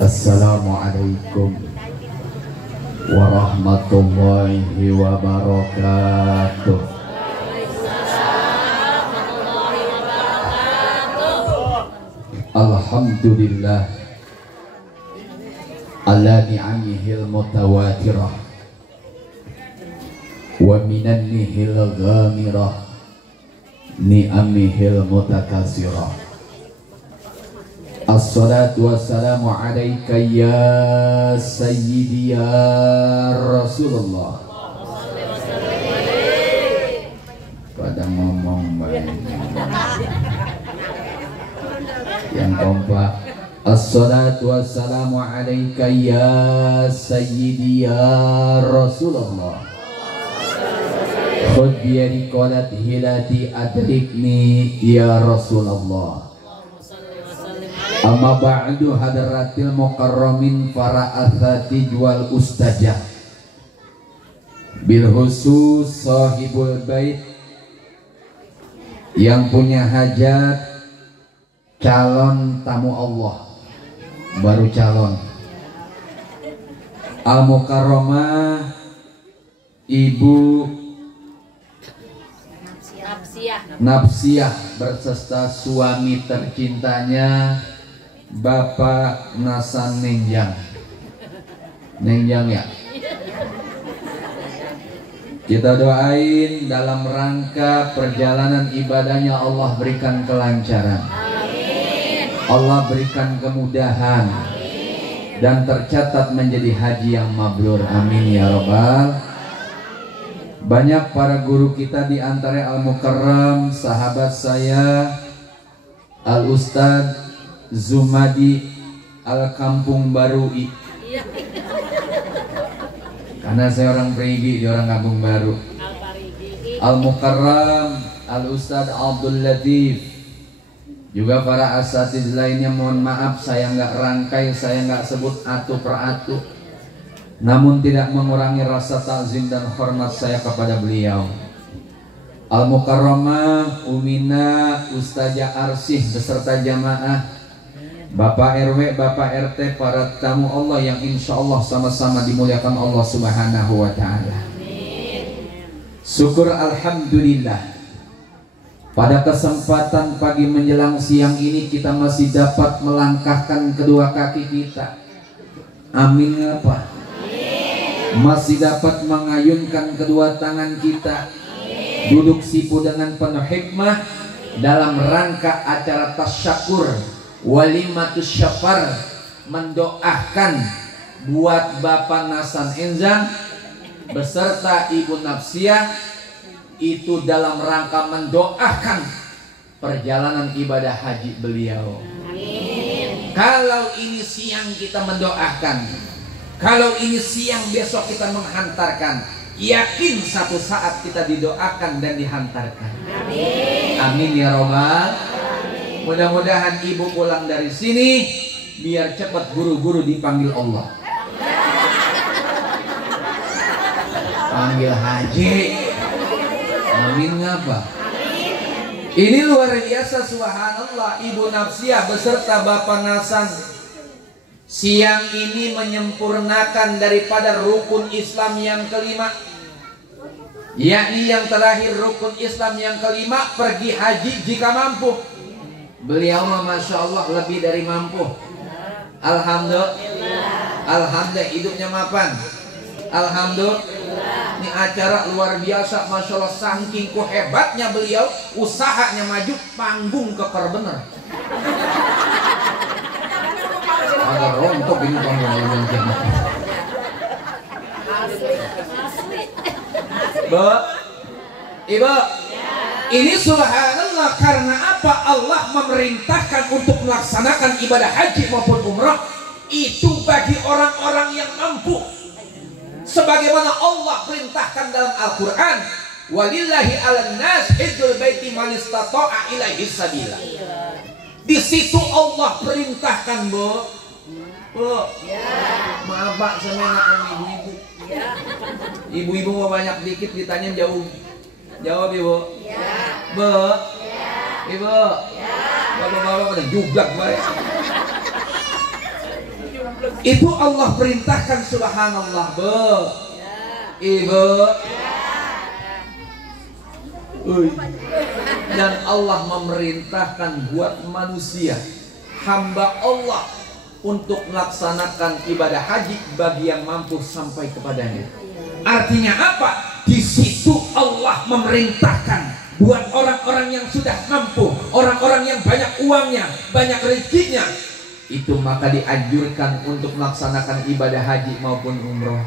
Assalamualaikum warahmatullahi wabarakatuh. Alhamdulillah ala ni'amihil mutawatirah wa minannihil ghamirah ni'amihil mutakasirah. Assalatu wassalamu alaika ya sayyidi ya Rasulullah. Pada ngomong baik yang kompak. Assalatu wassalamu alaika ya sayyidi ya Rasulullah. Khud biyadi qalat hilati adrikni ya Rasulullah. Amma ba'du hadratil mukarramin para asatid wal ustajah, bil khusus sahibul bait yang punya hajat, calon tamu Allah, baru calon, al mukarramah Ibu Nafsiyah berserta suami tercintanya Bapak Nasan Nenjang. Nenjang ya. Kita doain dalam rangka perjalanan ibadahnya Allah berikan kelancaran. Amin. Allah berikan kemudahan. Amin. Dan tercatat menjadi haji yang mabrur. Amin ya Rabbal. Banyak para guru kita di antara Al-Mukarram, sahabat saya Al-Ustadz Zumadi Al-Kampung Barui. Karena saya orang Perigi, dia orang Kampung Baru. Al-Mukarram Al-Ustadz Abdul Latif. Juga para asatiz lainnya, mohon maaf saya nggak rangkai, saya nggak sebut atu per atu, namun tidak mengurangi rasa takzim dan hormat saya kepada beliau. Al-Mukarramah Umina Ustazah Arsih beserta jamaah, Bapak RW, Bapak RT, para tamu Allah yang insya Allah sama-sama dimuliakan Allah Subhanahu wa Ta'ala. Syukur alhamdulillah, pada kesempatan pagi menjelang siang ini kita masih dapat melangkahkan kedua kaki kita. Amin apa? Masih dapat mengayunkan kedua tangan kita, duduk sipu dengan penuh hikmah dalam rangka acara tasyakur walimatus syafar, mendoakan buat Bapak Nasan Enzang beserta Ibu Nafsiyah, itu dalam rangka mendoakan perjalanan ibadah haji beliau. Amin. Kalau ini siang kita mendoakan, kalau ini siang besok kita menghantarkan, yakin satu saat kita didoakan dan dihantarkan. Amin. Amin ya Rabbal. Mudah-mudahan ibu pulang dari sini biar cepat guru-guru dipanggil Allah. Panggil haji. Amin ngapa? Ini luar biasa, subhanallah. Ibu Nafsiyah beserta Bapak Nasan siang ini menyempurnakan daripada rukun Islam yang kelima, yakni yang terakhir rukun Islam yang kelima, pergi haji jika mampu. Beliau masya Allah lebih dari mampu. Alhamdulillah. Alhamdulillah, hidupnya mapan. Alhamdulillah. Ini acara luar biasa, masya Allah. Saking hebatnya beliau, usahanya maju, panggung keker bener. Agak rontok ini panggung jemaah. Bu, Ibu, ini subhanallah, karena apa? Allah memerintahkan untuk melaksanakan ibadah haji maupun umrah itu bagi orang-orang yang mampu, sebagaimana Allah perintahkan dalam Al-Quran, walillahi 'alan nas hijjul baiti man istata'a ilaihi sabila. Di situ Allah perintahkan, Bu. Maaf Pak, saya enak sama ibu-ibu. Ibu-ibu mau banyak dikit ditanya jauh. Jawab Ibu. Bu. Ibu. Bapak-bapak pada jublak baik. Itu Allah perintahkan, subhanallah, Bu. Ibu. Dan Allah memerintahkan buat manusia, hamba Allah, untuk melaksanakan ibadah haji bagi yang mampu sampai kepadanya. Artinya apa? Di situ Allah memerintahkan buat orang-orang yang sudah mampu, orang-orang yang banyak uangnya, banyak rezekinya, itu maka dianjurkan untuk melaksanakan ibadah haji maupun umroh.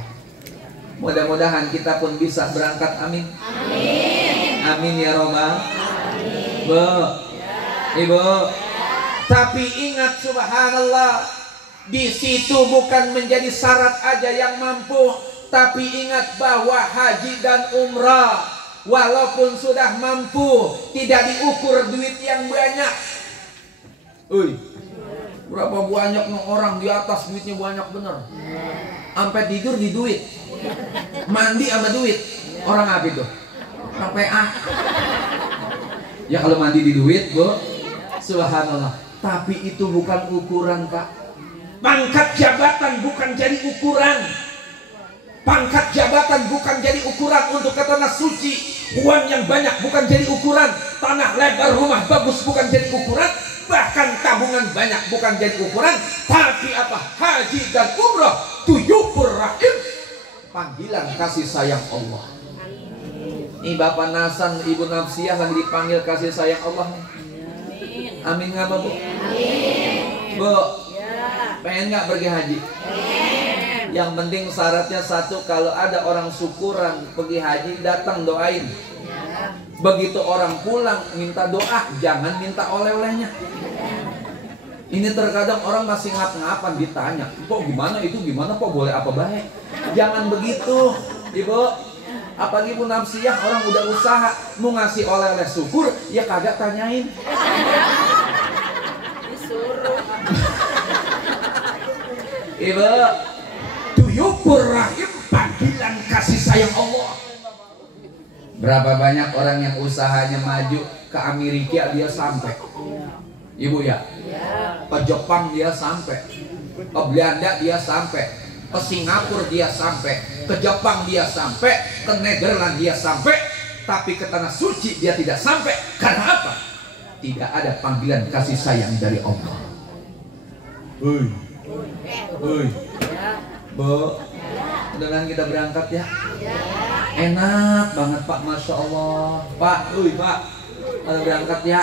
Mudah-mudahan kita pun bisa berangkat, amin. Amin. Amin ya robbal. Bu, Ibu. Tapi ingat, subhanallah, di situ bukan menjadi syarat aja yang mampu, tapi ingat bahwa haji dan umrah walaupun sudah mampu tidak diukur duit yang banyak. Berapa banyak orang di atas duitnya banyak bener, sampai tidur di duit, mandi sama duit. Orang apa itu? Orang PA. Ya kalau mandi di duit, Bu, subhanallah. Tapi itu bukan ukuran, Pak. Pangkat jabatan bukan jadi ukuran. Pangkat jabatan bukan jadi ukuran untuk ke tanah suci. Uang yang banyak bukan jadi ukuran. Tanah lebar, rumah bagus bukan jadi ukuran. Bahkan tabungan banyak bukan jadi ukuran. Tapi apa? Haji dan umrah, tuyupur rahim, panggilan kasih sayang Allah. Ini Bapak Nasan, Ibu Nafsiyah lagi dipanggil kasih sayang Allah nih. Amin nggak, Bu? Bu, pengen nggak pergi haji? Yang penting syaratnya satu, kalau ada orang syukuran pergi haji, datang doain. Begitu orang pulang minta doa, jangan minta oleh-olehnya. Ini terkadang orang masih ngap-ngapan ditanya, kok gimana itu gimana, kok boleh apa baik? Jangan begitu, Ibu. Apalagi Ibu Nafsiyah, orang udah usaha mau ngasih oleh-oleh syukur, ya kagak tanyain. Disuruh. Ibu, tuyupur rahim, panggilan kasih sayang Allah. Berapa banyak orang yang usahanya maju ke Amerika dia sampai, Ibu ya, ke Jepang dia sampai, ke Belanda dia sampai, ke Singapura dia sampai, ke Jepang dia sampai, ke Nederland dia sampai, tapi ke tanah suci dia tidak sampai. Karena apa? Tidak ada panggilan kasih sayang dari Allah. Bu, dengan kita berangkat ya. Enak banget Pak, Masya Allah. Pak, Pak, kalau berangkat ya.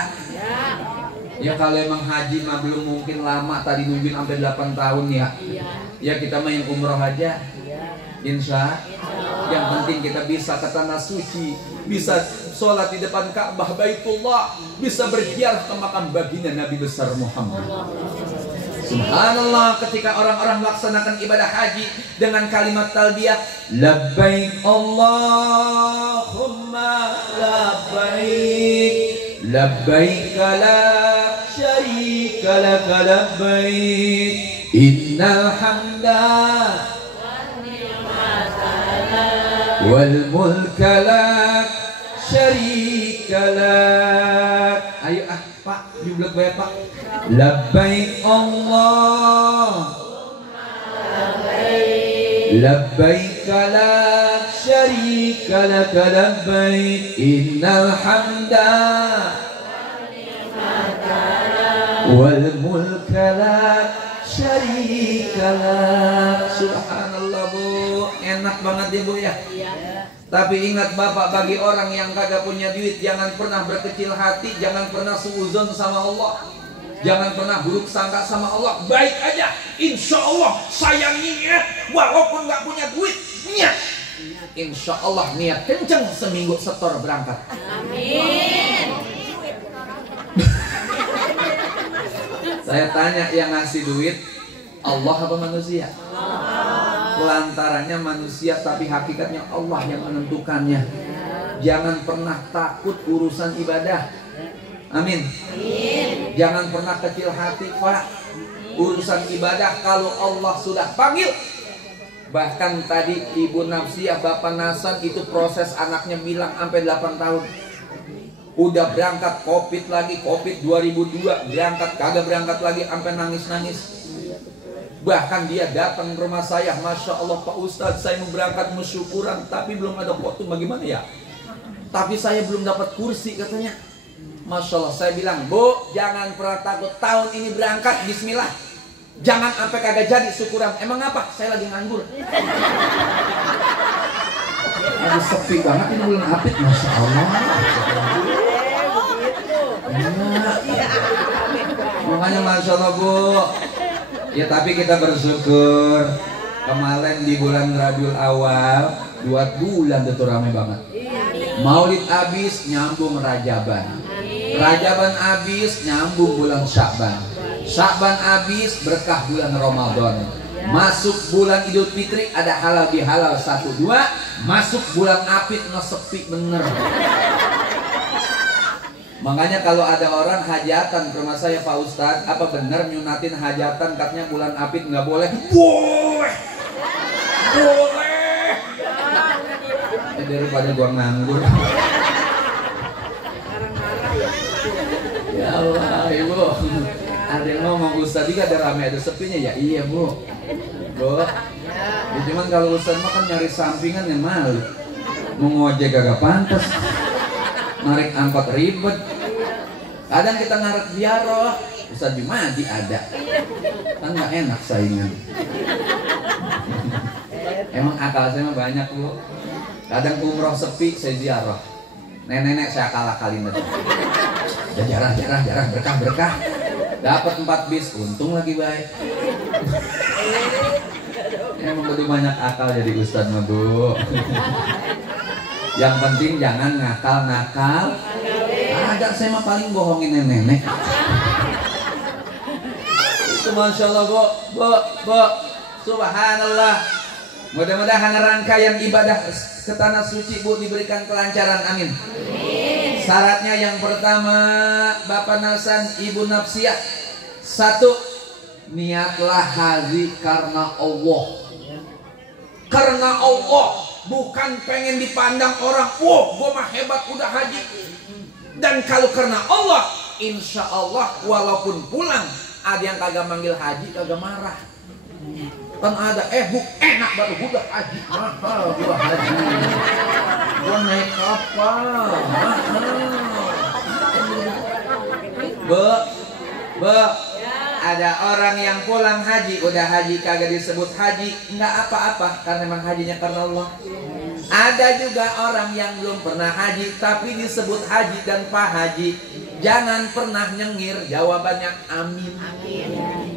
Ya kalau emang haji mah belum mungkin lama, tadi nungguin sampai 8 tahun ya. Ya kita main umroh aja. Insya. Yang penting kita bisa ke tanah suci, bisa sholat di depan Ka'bah Baitullah, bisa berziarah ke makam baginda Nabi besar Muhammad. Subhanallah, ketika orang-orang melaksanakan ibadah haji dengan kalimat talbiyah, labbaik Allahumma labbaik, labbaik la syarika lak labbaik, innal hamda wal mulka lak syarika lak. Ayo Pak, jublek bae Pak. Labbaik Allah, labbaik la syarika lak labbaik, innal hamda wal mulka lak syarika lak. Subhanallah, Bu, enak banget ya, Bu ya. Tapi ingat Bapak, bagi orang yang kagak punya duit, jangan pernah berkecil hati, jangan pernah suuzon sama Allah, jangan pernah buruk sangka sama Allah. Baik aja, insya Allah saya niat, walaupun nggak punya duit, niat. Insya Allah niat kenceng, seminggu setor berangkat. Amin. Saya tanya, yang ngasih duit Allah apa manusia? Lantarannya manusia, tapi hakikatnya Allah yang menentukannya. Jangan pernah takut urusan ibadah. Amin. Jangan pernah kecil hati, Pak. Urusan ibadah kalau Allah sudah panggil. Bahkan tadi Ibu Nafsiyah, Bapak Nasan itu proses anaknya bilang sampai 8 tahun. Udah berangkat Covid lagi, Covid 2002 berangkat, kagak berangkat lagi, sampai nangis-nangis. Bahkan dia datang ke rumah saya, Masya Allah Pak Ustadz, saya mau berangkat syukuran tapi belum ada foto, bagaimana ya? Tapi saya belum dapat kursi katanya. Masya Allah, saya bilang, Bu, jangan pernah takut, tahun ini berangkat, bismillah. Jangan sampai kagak jadi syukuran. Emang apa? Saya lagi nganggur. Aduh, sepi banget ini bulan Apit, Masya Allah. Makanya Masya Allah, Bu. Ya tapi kita bersyukur. Kemarin di bulan Rabiul Awal 2 bulan itu ramai banget. Maulid habis, nyambung Rajaban. Rajaban habis, nyambung bulan Sya'ban. Sya'ban habis, berkah bulan Ramadan. Masuk bulan Idul Fitri, ada halal bihalal 1, 2. Masuk bulan Apit, sepi bener. Makanya kalau ada orang hajatan ke rumah saya, Pak Ustadz, apa benar nyunatin hajatan katanya bulan Apit nggak boleh? Boleh, boleh. Daripada gua nganggur. Ya Allah, Ibu. Ada yang ngomong Ustadz juga ada rame ada sepinya ya. Iya Bu. Bu. Ya, cuman kalau Ustadz mah kan nyari sampingan yang malu. Mau ngojek gak pantas. Narik angkot ribet. Kadang kita narik ziarah, Ustadz Jumadi ada. Kan gak enak saingan. Emang akal saya mah banyak Bu. Kadang umroh sepi saya ziarah. Nenek-nenek saya akal-akalin aja. Jarah berkah. Dapat 4 bis, untung lagi baik. Emang betul banyak akal jadi Ustadz mah Bu. Yang penting jangan nakal-nakal. Ada saya mah paling bohongin nenek. Itu Masya Allah Bu. Subhanallah. Mudah-mudahan rangkaian ibadah ke tanah suci Bu diberikan kelancaran, amin. Syaratnya yang pertama, Bapak Nasan, Ibu Nafsiah. 1, niatlah haji karena Allah. Karena Allah. Bukan pengen dipandang orang, wow, gue mah hebat udah haji. Dan kalau karena Allah, insya Allah walaupun pulang, ada yang kagak manggil haji, kagak marah. Kan ada, enak baru udah haji, mahal gua haji. Gua naik kapal, mahal. Bu, ada orang yang pulang haji, udah haji kagak disebut haji, nggak apa-apa karena memang hajinya karena Allah. Ada juga orang yang belum pernah haji tapi disebut haji dan Pak Haji. Jangan pernah nyengir, jawabannya amin.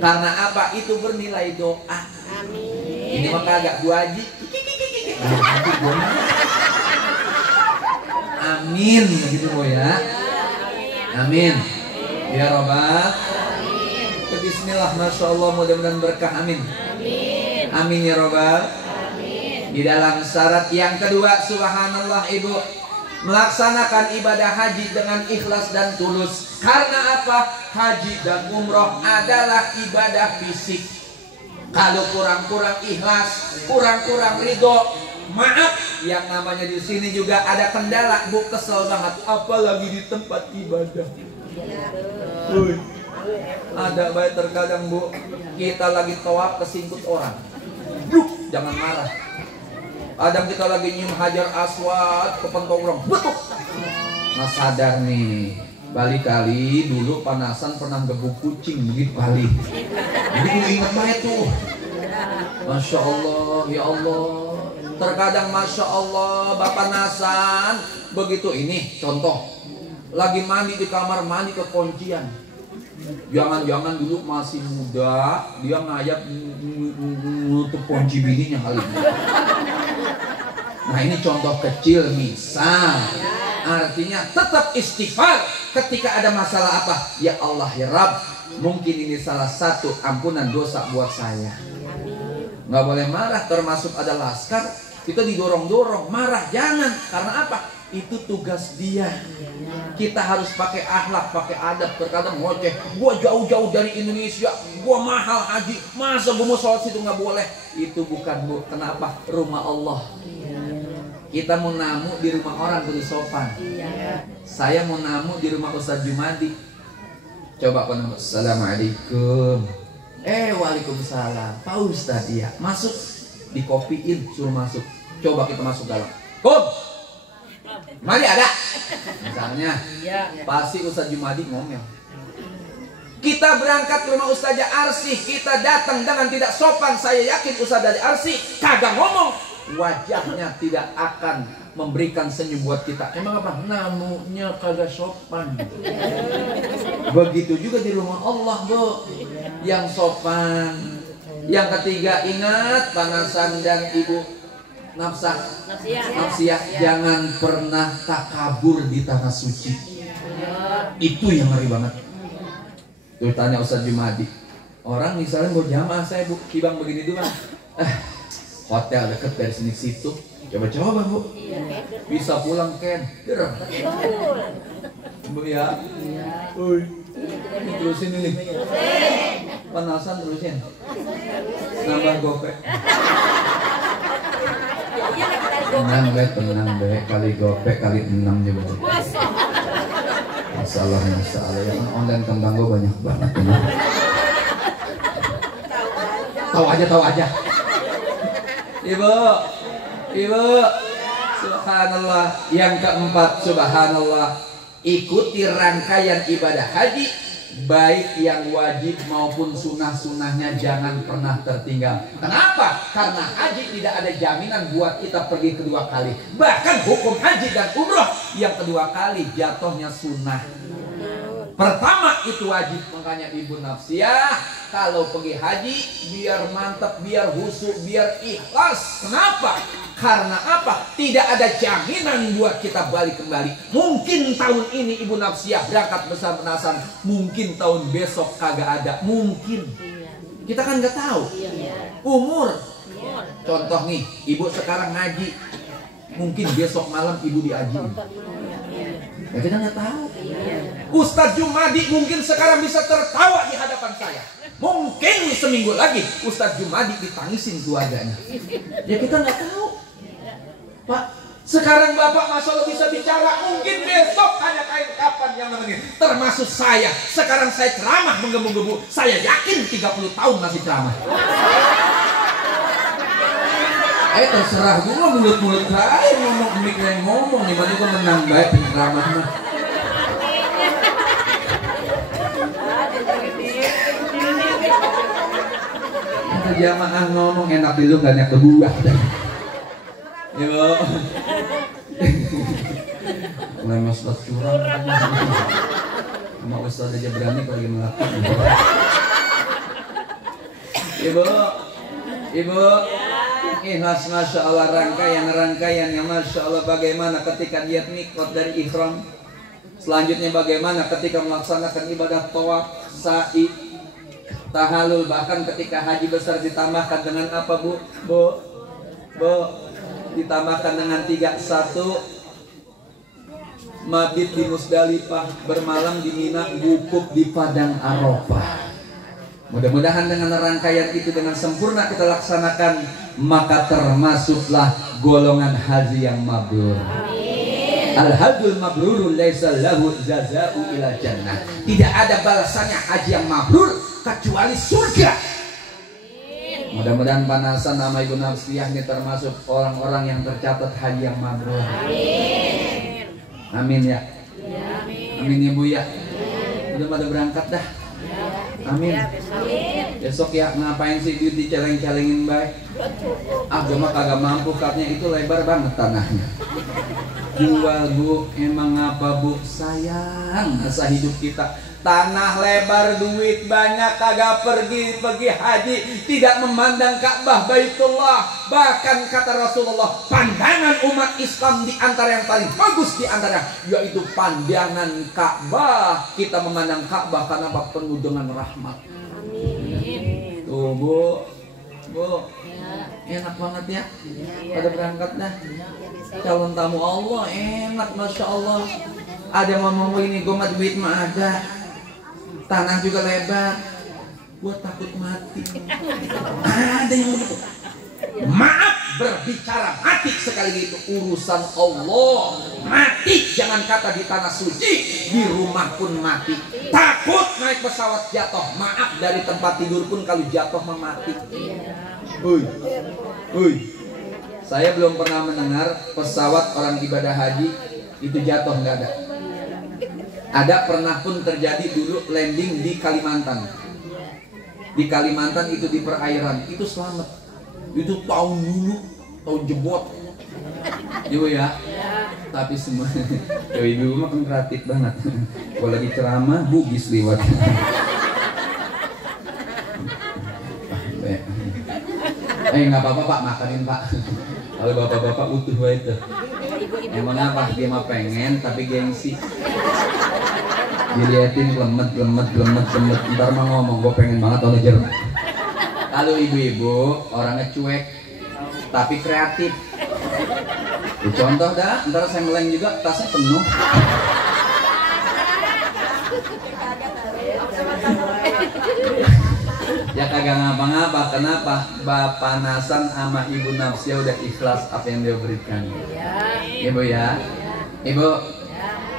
Karena apa? Itu bernilai doa. Ini mah kagak gua haji. Amin begitu Bu ya. Amin. Ya Rabbal. Bismillah, Masya Allah, mudah-mudahan berkah, amin. Amin ya Rabbal. Di dalam syarat yang kedua, subhanallah Ibu, melaksanakan ibadah haji dengan ikhlas dan tulus. Karena apa? Haji dan umroh adalah ibadah fisik. Kalau kurang-kurang ikhlas, kurang-kurang ridho, maaf, yang namanya di sini juga ada kendala, Bu, kesel banget, apalagi di tempat ibadah. Ada baik terkadang Bu, kita lagi tawaf kesingkut orang. Jangan marah. Kadang kita lagi nyium hajar aswad kepentok orang. Betul. Nah sadar nih, balik kali dulu Panasan pernah gebuk kucing begitu kali. Jadi gue ingat banget tuh. Masya Allah, ya Allah. Terkadang Masya Allah, Bapak Nasan begitu ini contoh. Lagi mandi di kamar mandi kekuncian. Jangan-jangan dulu masih muda, dia ngayap nutup kunci bininya kali ini. Nah ini contoh kecil misal. Artinya tetap istighfar ketika ada masalah apa. Ya Allah ya Rabb, mungkin ini salah satu ampunan dosa buat saya. Nggak boleh marah, termasuk ada laskar. Kita didorong-dorong, marah jangan. Karena apa? Itu tugas dia. Kita harus pakai akhlak, pakai adab. Terkadang ngoceh, gua jauh-jauh dari Indonesia, gua mahal haji, masa gua mau sholat situ nggak boleh. Itu bukan Bu. Kenapa? Rumah Allah. Kita mau namu di rumah orang kudu sopan. Saya mau namu di rumah Ustadz Jumadi. Coba Pak, Assalamualaikum. Waalaikumsalam. Pak Ustadz, iya. Masuk, dikopiin, suruh masuk. Coba kita masuk dalam. Kum, mari ada. Misalnya, pasti Ustadz Jumadi ngomel. Kita berangkat ke rumah Ustazah Arsih, kita datang dengan tidak sopan. Saya yakin Ustazah Arsih kagak ngomong, wajahnya tidak akan memberikan senyum buat kita. Emang apa? Namunya kagak sopan. Begitu juga di rumah Allah, Bu. Yang sopan. Yang ketiga, ingat panasan dan ibu nafsiyah. Jangan pernah takabur di tanah suci. Itu yang ngeri banget. Tuh tanya Ustadz Jumadi, orang misalnya mau jamaah, saya Bu, kibang begini doang, hotel deket dari sini situ, coba-coba Bu, bisa pulang Ken, Bu ya, terusin ini, panasan terusin, nambah gopek, tenang be, kali gopek kali 6 juga. Masalah yang online kembang gue banyak banget ya. Tahu aja. Ibu, subhanallah. Yang keempat, subhanallah, ikuti rangkaian ibadah haji, baik yang wajib maupun sunnah-sunnahnya jangan pernah tertinggal. Kenapa? Karena haji tidak ada jaminan buat kita pergi kedua kali. Bahkan hukum haji dan umroh yang kedua kali jatuhnya sunnah. Pertama itu wajib, makanya ibu nafsiyah kalau pergi haji biar mantap, biar khusyuk, biar ikhlas. Kenapa? Karena apa? Tidak ada jaminan buat kita balik kembali. Mungkin tahun ini ibu nafsiyah berangkat besar penasan, mungkin tahun besok kagak ada, mungkin. Kita kan nggak tahu. Umur. Contoh nih, ibu sekarang ngaji, mungkin besok malam ibu diajiin. Ya kita nggak tahu. Ustadz Jumadi mungkin sekarang bisa tertawa di hadapan saya. Mungkin seminggu lagi Ustadz Jumadi ditangisin keluarganya. Ya kita nggak tahu. Pak, sekarang Bapak Masya Allah bisa bicara, mungkin besok hanya kapan yang namanya. Termasuk saya. Sekarang saya ceramah menggebu-gebu. Saya yakin 30 tahun masih ceramah. Terserah gua, mulut-mulut saya ngomong, mikir ngomong nih, baru gua menang baik penceramah mah. Kita jamaah ngomong enak dulu, gak enak kebuah. Ya Bu. Mulai Ustaz curang. Sama Ustaz aja berani kalau lagi melakukan. Ibu. Ikhlas, Masya Allah, rangkaian yang Masya Allah, bagaimana ketika dia mikot dari ihram. Selanjutnya bagaimana ketika melaksanakan ibadah tawaf, sa'i, tahallul. Bahkan ketika haji besar ditambahkan dengan apa Bu? Ditambahkan dengan 3-1 mabit di Musdalifah, bermalam di Mina, wukuf di Padang Arafah. Mudah-mudahan dengan rangkaian itu dengan sempurna kita laksanakan, maka termasuklah golongan haji yang mabrur. Al-hajjul mabrurul laisa lahu jazaa'u ila jannah. Tidak ada balasannya haji yang mabrur kecuali surga. Mudah-mudahan panasan nama Ibu Nafsiyah ini termasuk orang-orang yang tercatat haji yang mabrur. Amin ya. Amin ya Bu ya. Udah pada berangkat dah. Amin. Besok ya ngapain sih duit diceleng-celengin baik? Gue mah kagak mampu, katanya itu lebar banget tanahnya. Jual Bu, emang apa Bu? Sayang masa hidup kita. Tanah lebar, duit banyak, kagak pergi haji, tidak memandang Ka'bah Baitullah. Bahkan kata Rasulullah, pandangan umat Islam di antara yang paling bagus di antara yaitu pandangan Ka'bah. Kita memandang Ka'bah karena penuh dengan rahmat. Amin. Tuh Bu, enak banget ya. Pada berangkat dah. Calon tamu Allah enak, Masya Allah. Ada yang ngomong ini, gue mah duit mah ada, tanah juga lebar, gue takut mati. Ada yang begitu. Maaf, berbicara mati sekali itu urusan Allah. Mati jangan kata di tanah suci, di rumah pun mati. Takut naik pesawat jatuh, maaf dari tempat tidur pun kalau jatuh mati. Saya belum pernah mendengar pesawat orang ibadah haji itu jatuh, nggak ada. Ada pernah pun terjadi dulu landing di Kalimantan. Di Kalimantan itu di perairan itu selamat. Itu tahun dulu, tahun jebot. Ibu ya. Tapi semua ibu mah kan kreatif banget. Kalau lagi ceramah bugis lewat. Nggak apa-apa Pak, makanin Pak. Kalau bapak-bapak utuh itu. Emang apa? Dia mah pengen tapi gengsi. Diliatin lemet. Ntar mah ngomong, gue pengen banget tau ngejer. Kalau ibu-ibu orangnya cuek tapi kreatif. Contoh dah, ntar saya meleng juga tasnya penuh. Ya kagak ngapa-ngapa. Kenapa? Bapak Nasan sama Ibu Nafsia udah ikhlas apa yang dia berikan. Ibu ya. Ibu,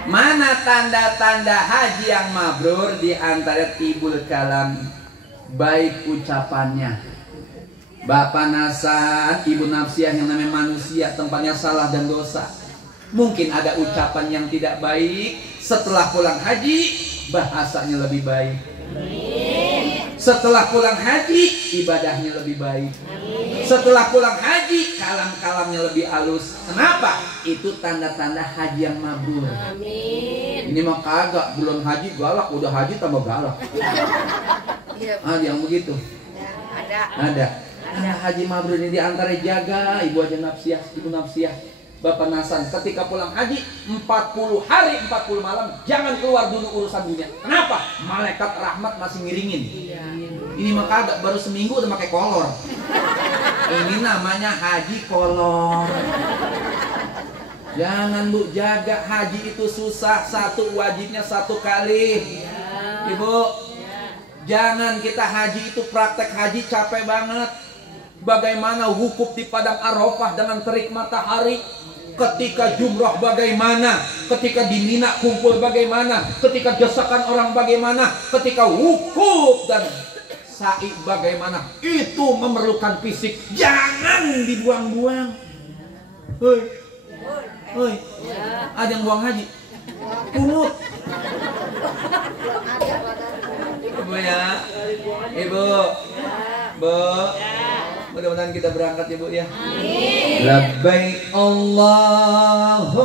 mana tanda-tanda haji yang mabrur? Di antara tibul kalam, baik ucapannya. Bapak Nasan, Ibu Nafsia, yang namanya manusia tempatnya salah dan dosa. Mungkin ada ucapan yang tidak baik. Setelah pulang haji, bahasanya lebih baik. Setelah pulang haji, ibadahnya lebih baik. Setelah pulang haji, kalam-kalamnya lebih halus. Kenapa? Itu tanda-tanda haji yang mabrur. Ini mah kagak, belum haji galak, udah haji tambah galak. Ada yang begitu? Ada. Haji mabrur ini diantara jaga ibu aja nafsiyah, ibu nafsiyah. Bapak Nasan ketika pulang haji 40 hari 40 malam jangan keluar dulu urusan dunia. Kenapa? Malaikat rahmat masih ngiringin. Ini mah kagak, baru seminggu udah pakai kolor. Ini namanya haji kolor. Jangan Bu, jaga haji itu susah. Satu wajibnya satu kali. Ibu, jangan kita haji itu praktek haji capek banget. Bagaimana wukuf di padang Arafah dengan terik matahari. Ketika jumrah bagaimana, ketika di Mina kumpul bagaimana, ketika desakan orang bagaimana, ketika wukuf dan sa'i bagaimana. Itu memerlukan fisik, jangan dibuang-buang. Hoi, ada yang buang haji? Pungut. Ibu ya, Ibu, Bu. Mudah-mudahan kita berangkat ya Bu ya. Amin. Labbaik Allahumma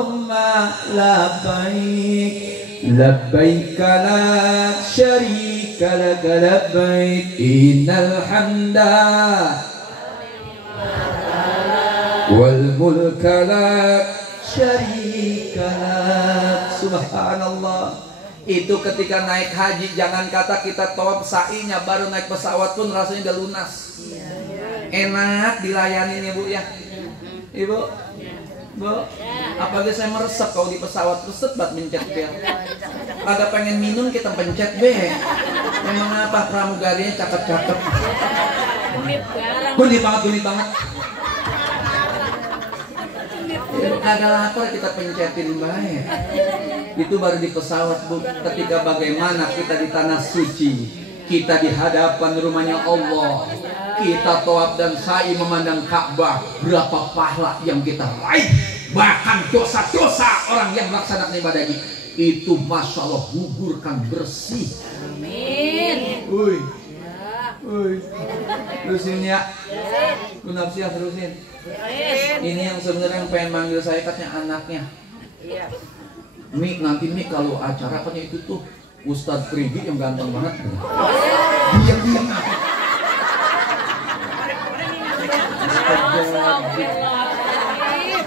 labbaik. Labbaik la syarika lak labbaik. Innal hamda wal mulka la syarika lak. Subhanallah. Itu ketika naik haji jangan kata kita tawaf sa'inya baru naik pesawat pun rasanya udah lunas. Enak dilayani nih Bu ya. Ibu, Bu, apalagi saya meresep kalau di pesawat resep buat mencet bel. Agak pengen minum kita pencet be. Memang apa pramugarinya cakep-cakep. Guni banget. Agak lapar kita pencetin baik. Itu baru di pesawat Bu. Ketika bagaimana kita di tanah suci, kita di hadapan rumahnya Allah. Kita tawaf dan sa'i memandang Ka'bah, berapa pahala yang kita raih. Bahkan dosa-dosa orang yang melaksanakan ibadah ini itu masya Allah gugurkan bersih. Amin. Terusin ya. Nafsiyah terusin. Ini yang sebenarnya yang pengen manggil saya katanya anaknya. Nanti kalau acara katanya itu tuh Ustadz Prigi yang ganteng banget. Diam.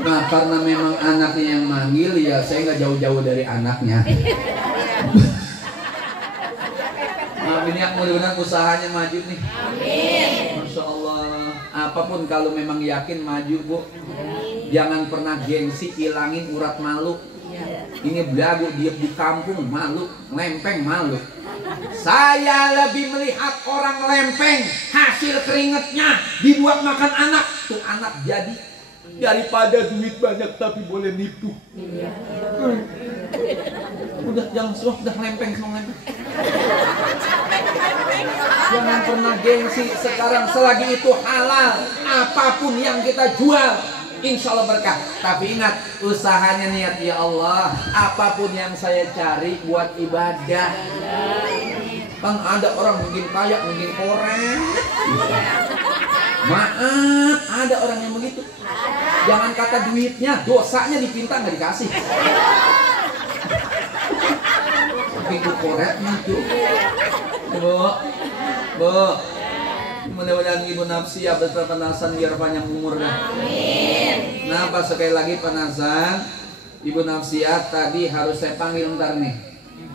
Nah karena memang anaknya yang manggil ya saya nggak jauh-jauh dari anaknya. Maafin ya, mudah-mudahan usahanya maju nih. Amin. Masya Allah. Apapun kalau memang yakin maju Bu. Jangan pernah gengsi, hilangin urat malu. Ini belagu dia di kampung malu, lempeng malu. Saya lebih melihat orang lempeng hasil keringetnya dibuat makan anak tuh anak jadi daripada duit banyak tapi boleh nipu. Udah jangan udah lempeng. Jangan pernah gengsi. Sekarang selagi itu halal, apapun yang kita jual insya Allah berkah. Tapi ingat, usahanya niat ya Allah, apapun yang saya cari buat ibadah. Kan ada orang mungkin kaya, mungkin korek. Maaf, ada orang yang begitu. Jangan kata duitnya, dosanya dipinta nggak dikasih. Pintu koreknya tuh. Bu, mudah-mudahan Ibu Nafsiyah berpanasan biar panjang umur. Amin. Kenapa sekali lagi panasan? Ibu Nafsiyah tadi harus saya panggil ntar nih.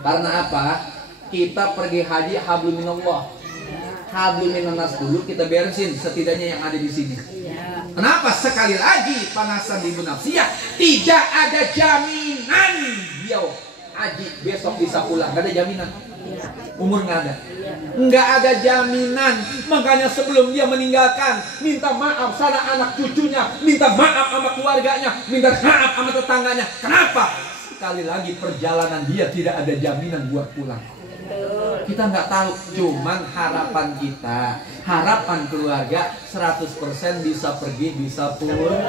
Karena apa? Kita pergi haji hablum minallah. Hablum minanas dulu kita beresin setidaknya yang ada di sini. Kenapa sekali lagi panasan Ibu Nafsiyah? Tidak ada jaminan dia haji besok bisa pulang, nggak ada jaminan. Umur nggak ada, nggak ada jaminan. Makanya sebelum dia meninggalkan, minta maaf sana anak cucunya, minta maaf sama keluarganya, minta maaf sama tetangganya. Kenapa? Sekali lagi perjalanan dia tidak ada jaminan buat pulang. Kita nggak tahu, cuman harapan kita, harapan keluarga 100% bisa pergi, bisa pulang.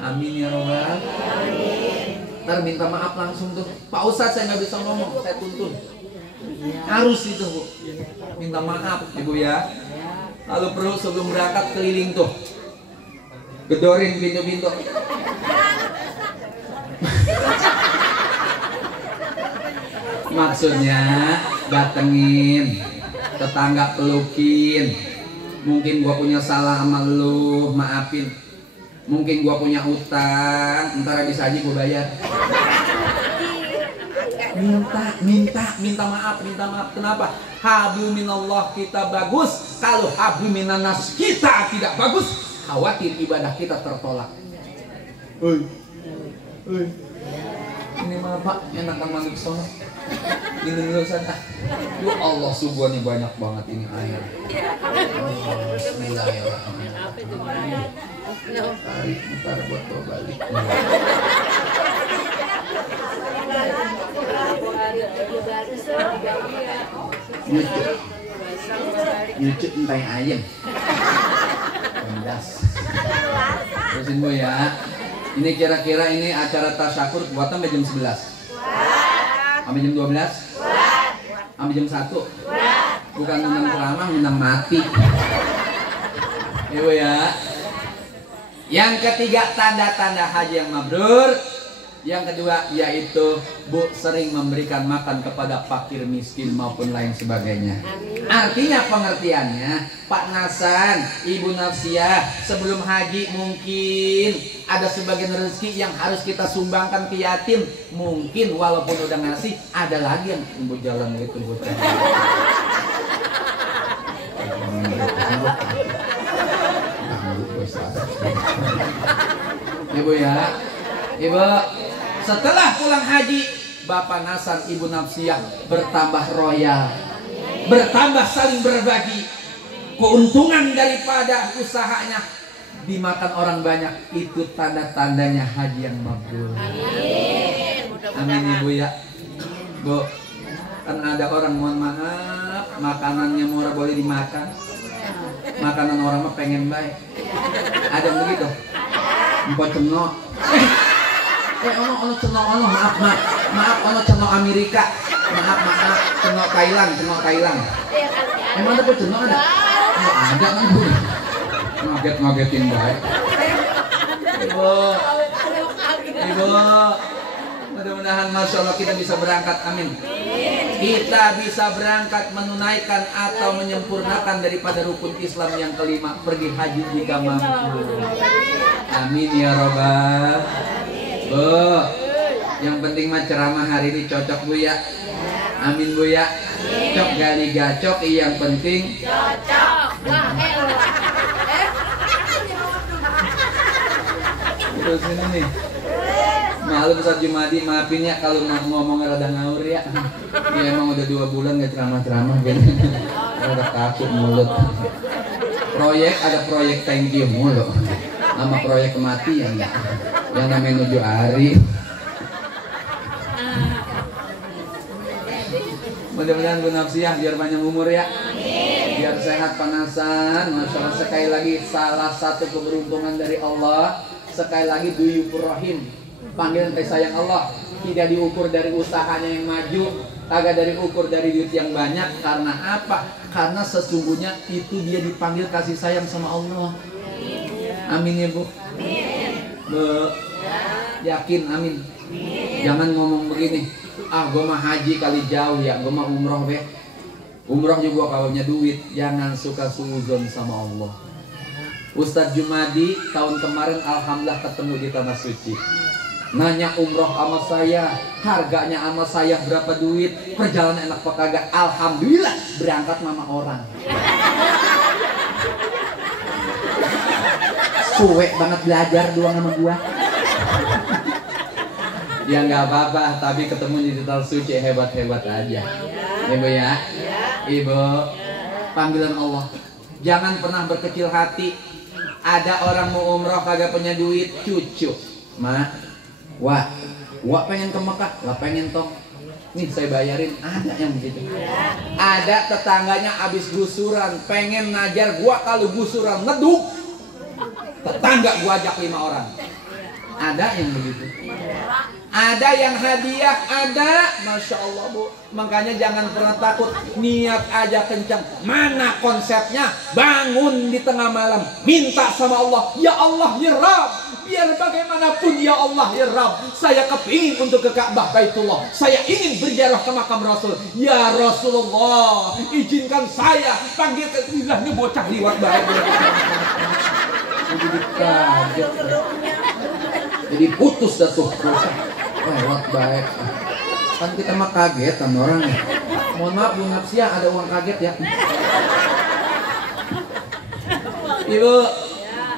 Amin ya robbal. Ntar minta maaf langsung tuh, Pak Ustadz saya nggak bisa ngomong, saya tuntun. Harus itu Bu, minta maaf Ibu ya. Lalu perlu sebelum berangkat keliling tuh, gedorin pintu-pintu. Maksudnya datengin tetangga, pelukin. Mungkin gua punya salah sama lu, maafin. Mungkin gua punya utang, ntar habis haji gua bayar. Minta maaf. Kenapa? Hablum minallah kita bagus, kalau hablum minanas kita tidak bagus, khawatir ibadah kita tertolak. Ini mah Pak, enakan mandi kesana. Ini dulu sana. Ya Allah, subuhnya banyak banget ini air. Bismillahirrahmanirrahim. Tarik, ntar buat bawa balik. Nyucuk entah ayam. Pendas. Terusin Bu ya. Ini kira-kira ini acara tasyakur buat sampai jam 11. Sampai jam 12. Sampai jam 1. Bukan undang ceramah, undang mati. Ibu ya. Yang ketiga, tanda-tanda haji yang mabrur. Yang kedua yaitu Bu sering memberikan makan kepada fakir miskin maupun lain sebagainya. Artinya pengertiannya, Pak Nasan, Ibu Nafsiyah, sebelum haji mungkin ada sebagian rezeki yang harus kita sumbangkan ke yatim. Mungkin walaupun udah ngasih, ada lagi yang Ibu jalan gitu bocah. Ibu ya, Ibu. Setelah pulang haji, Bapak Nasan, Ibu Nafsiyah bertambah royal, bertambah saling berbagi. Keuntungan daripada usahanya dimakan orang banyak, itu tanda-tandanya haji yang mabrur. Amin Ibu ya. Bu, kan ada orang mohon maaf, makanannya murah boleh dimakan. Makanan orang mah pengen baik. Ada yang begitu. Empok cenok. Ono maaf ono cenok Amerika, maaf cenok Thailand. Emang ada cenok ada? Oh, ada kan Bu? Ngagetin baik. Ibu, mudah-mudahan Masya Allah kita bisa berangkat, amin. Kita bisa berangkat menunaikan atau menyempurnakan daripada rukun Islam yang kelima, pergi haji jika mampu. Amin ya robbal. Bu, yang penting mah ceramah hari ini cocok Bu ya. Amin Bu ya. Cok gali gacok, yang penting cocok. Terus ini nih. Malu Ustaz Jumadi, maafin ya kalau ngomong rada ngawur ya. Ya emang udah 2 bulan gak ceramah-ceramah gitu. Udah takut mulut. proyek ada proyek thank you mulu sama proyek kematian yang namanya nuju hari. Mudah-mudahan Bu Nafsiyah biar panjang umur ya, biar sehat panasan. Masya Allah, sekali lagi salah satu keberuntungan dari Allah, sekali lagi duyufur rahim, panggilan kasih sayang Allah tidak diukur dari usahanya yang maju, agak dari ukur dari duit yang banyak. Karena apa? Karena sesungguhnya itu dia dipanggil kasih sayang sama Allah. Amin ya Bu. Bu, yakin amin. Jangan ngomong begini, ah gue mah haji kali jauh ya, gue mah umroh be. Umroh juga kalau punya duit. Jangan suka suuzon sama Allah. Ustadz Jumadi tahun kemarin alhamdulillah ketemu di Tanah Suci. Nanya umroh sama saya, harganya sama saya berapa duit, perjalanan enak apa kagak. Alhamdulillah berangkat mama orang. Suwe banget belajar doang sama gua. Ya nggak apa-apa, tapi ketemu di Tanah Suci hebat-hebat aja. Ibu ya, Ibu, panggilan Allah. Jangan pernah berkecil hati. Ada orang mau umroh kagak punya duit, cucu, Ma, wah pengen ke Mekah, lah pengen tong. Nih saya bayarin, ada yang begitu. Ada tetangganya abis gusuran, pengen ngajar gua kalau gusuran ngeduk. Tetangga gua ajak 5 orang. Ada yang begitu. Ada yang hadiah, ada. Masya Allah Bu. Makanya jangan pernah takut. Niat aja kencang. Mana konsepnya? Bangun di tengah malam, minta sama Allah, ya Allah ya Rabb, biar bagaimanapun ya Allah ya Rabb, saya kepingin untuk ke Ka'bah Baitullah, saya ingin berziarah ke makam Rasul. Ya Rasulullah, izinkan saya panggil ke ini bocah liwat baik. Jadi kaget. Jadi putus dah tuh. Lewat baik. Kan kita mah kaget kan orang. Mohon maaf Bu Nafsiyah, ada uang kaget ya. Ibu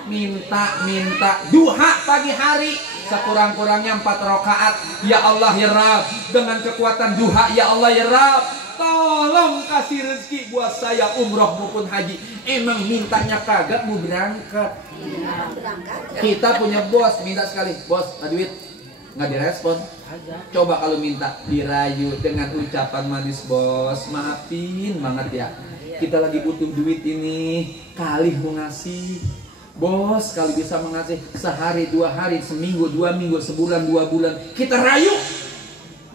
minta duha pagi hari sekurang-kurangnya 4 rakaat. Ya Allah ya Rabb, dengan kekuatan duha ya Allah ya Rabb, tolong kasih rezeki buat saya umroh maupun haji. Emang mintanya kagak mau berangkat. Kita punya bos, minta sekali, bos ada duit, nggak direspon. Coba kalau minta dirayu dengan ucapan manis, bos maafin banget ya, kita lagi butuh duit ini, kali mau ngasih. Bos kalau bisa mengasih sehari 2 hari, seminggu 2 minggu, sebulan 2 bulan, kita rayu,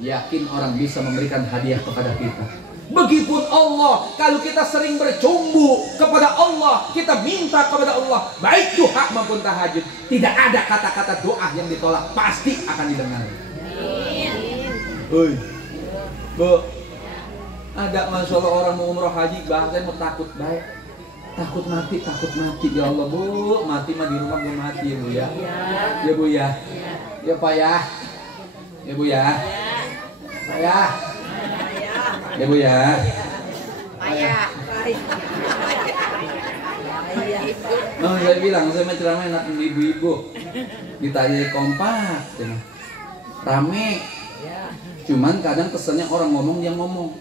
yakin orang bisa memberikan hadiah kepada kita. Begitupun Allah, kalau kita sering bercumbu kepada Allah, kita minta kepada Allah, baik duha maupun tahajud, tidak ada kata-kata doa yang ditolak, pasti akan didengar. Oi, Bu, ada Masya Allah orang mau umroh haji, bahasanya mau takut baik, takut mati ya Allah Bu, mati mah di rumah gue mati ya Bu ya, ya Bu ya, ya Pak ya, ya Bu ya, Pak ya. Ya Bu ya. Ayah. Oh, saya bilang saya mau ceramah enak ibu-ibu. Ditanya kompak, rame. Cuman kadang kesannya orang ngomong dia ngomong.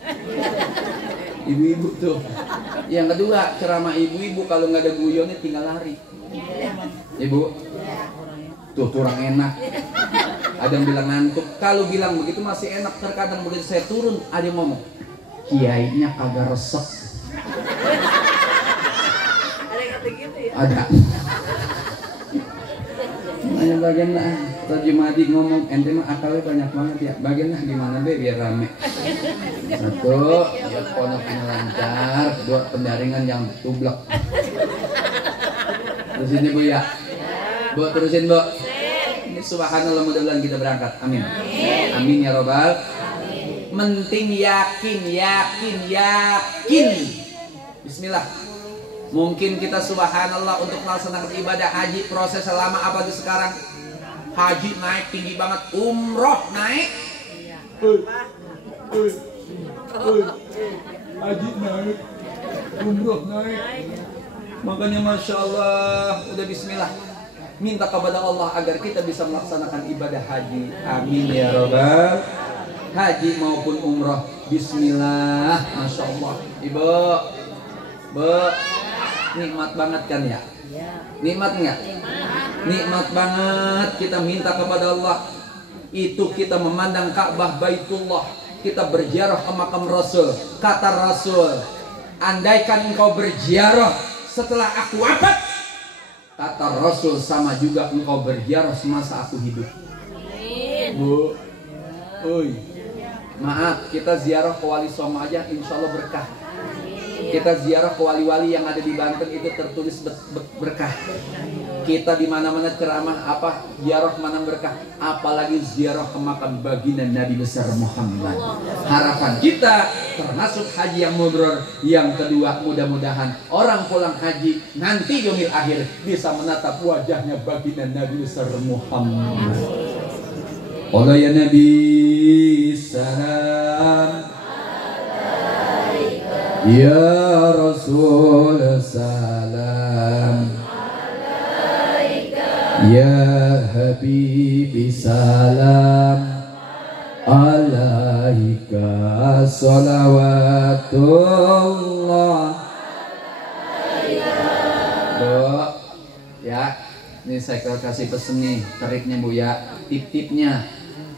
Ibu-ibu tuh. Yang kedua, ceramah ibu-ibu kalau nggak ada guyonnya tinggal lari. Ibu. Tuh kurang enak. Ada yang bilang ngantuk. Kalau bilang begitu masih enak. Terkadang begitu saya turun ada yang ngomong, kiainya kagak resep. Ada yang kata gitu ya? Ada. Hanya bagian lah. Terjemadi ngomong, ente mah akalnya banyak banget ya. Bagian lah gimana be biar rame. 1, ya ponoknya lancar. 2, pendaringan yang tublek. Terusin Bu ya. Bu terusin Bu. Ini subhanallah, mudah-mudahan kita berangkat. Amin. Amin ya robbal. Penting yakin. Bismillah. Mungkin kita subhanallah untuk melaksanakan ibadah haji proses selama apa tuh sekarang? Haji naik tinggi banget, umroh naik. Haji naik, umroh naik. Makanya Masya Allah, udah bismillah. Minta kepada Allah agar kita bisa melaksanakan ibadah haji. Amin ya robbal. Haji maupun umroh, bismillah. Masya Allah. Ibu, Bu, Nikmat banget kan ya? Nikmat nggak? Nikmat banget kita minta kepada Allah. Itu kita memandang Ka'bah Baitullah, kita berziarah ke makam Rasul. Kata Rasul, andaikan engkau berziarah setelah aku wafat, kata Rasul, sama juga engkau berziarah semasa aku hidup. Bu, maaf, kita ziarah ke Wali Songo aja insya Allah berkah. Kita ziarah ke wali-wali yang ada di Banten itu tertulis berkah. Kita di mana-mana ceramah apa ziarah mana berkah, apalagi ziarah ke makam baginda Nabi besar Muhammad. Harapan kita termasuk haji yang mabrur. Yang kedua, mudah-mudahan orang pulang haji nanti yaumil akhir bisa menatap wajahnya baginda Nabi besar Muhammad. Allah ya Nabi salam, ya Rasul salam, ya Habibi salam, alaika salawatullah. Bu, ya, ini saya kasih pesen nih, triknya Bu ya, tip-tipnya.